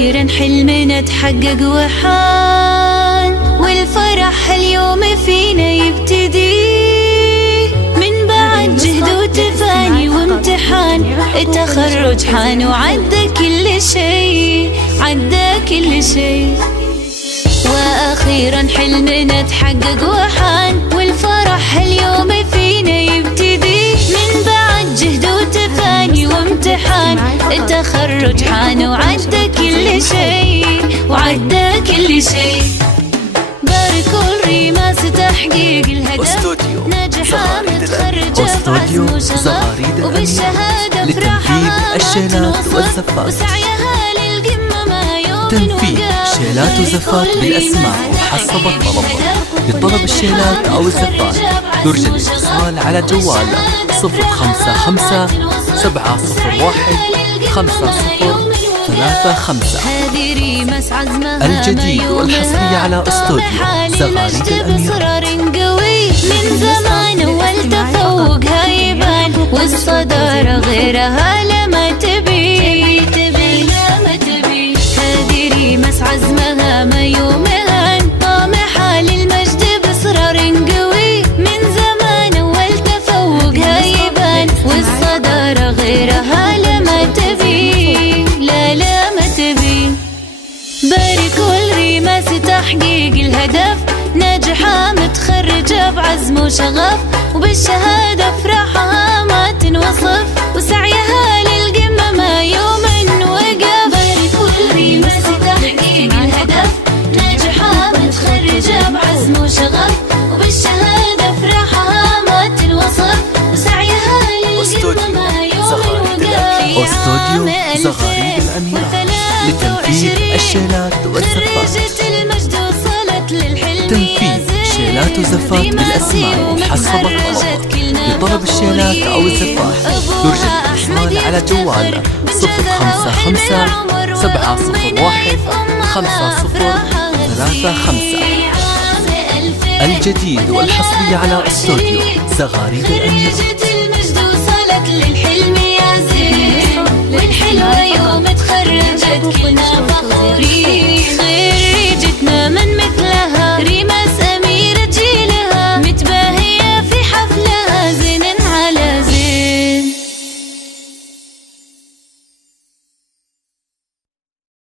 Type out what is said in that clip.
وأخيرا حلمنا تحقق وحان، والفرح اليوم فينا يبتدي من بعد جهد وتفاني وامتحان. التخرج حان وعدى كل شي، عدى كل شي. وأخيرا حلمنا تحقق وحان، والفرح اليوم فينا يبتدي من بعد جهد وتفاني وامتحان. التخرج حان وعدى كل شي، وعدى كل شي. باركوا الريماس تحقيق الهدف، نجحة متخرجة بعزم وشغف، وبالشهادة لتنفيذ الشيلات والزفات. وسعيها للقمة ما يوم تنفيذ شيلات وزفات بالأسماء وحسب الطلب. لطلب الشيلات أو الزفات يرجى الاتصال على جوال 055 701 5035. الجديد والحصري على استوديو زغاريد الأميرة. من زمان والتفوق هيبان، والصدارة غيرها لما تبي تبي لما تبي. هذه ريمس عزمها ما يومهان، طامحة للمجد بإصرار قوي. من زمان والتفوق هيبان، والصدارة غيرها لما تبي، لا لا ما تبي. باركوا الريماس تحقيق الهدف، ناجحة متخرجة بعزم وشغف، وبالشهادة افراحها ما تنوصف، وسعيها للقمة ما يوم وقف. باركوا الريماس تحقيق الهدف، ناجحة متخرجة بعزم وشغف، وبالشهادة افراحها ما تنوصف، وسعيها للقمة ما يوم وقف. استوديو زغاريد الأميرة لتنفيذ الشيلات والزفات. تنفيذ شيلات وزفات بالأسماء وحسب الطلب. لطلب الشيلات أو الزفات يرجى الاتصال على جوال 055 701 5035. الجديد والحصري على استوديو زغاريد الأميرة. والحلوة يوم تخرجت كلنا فخر.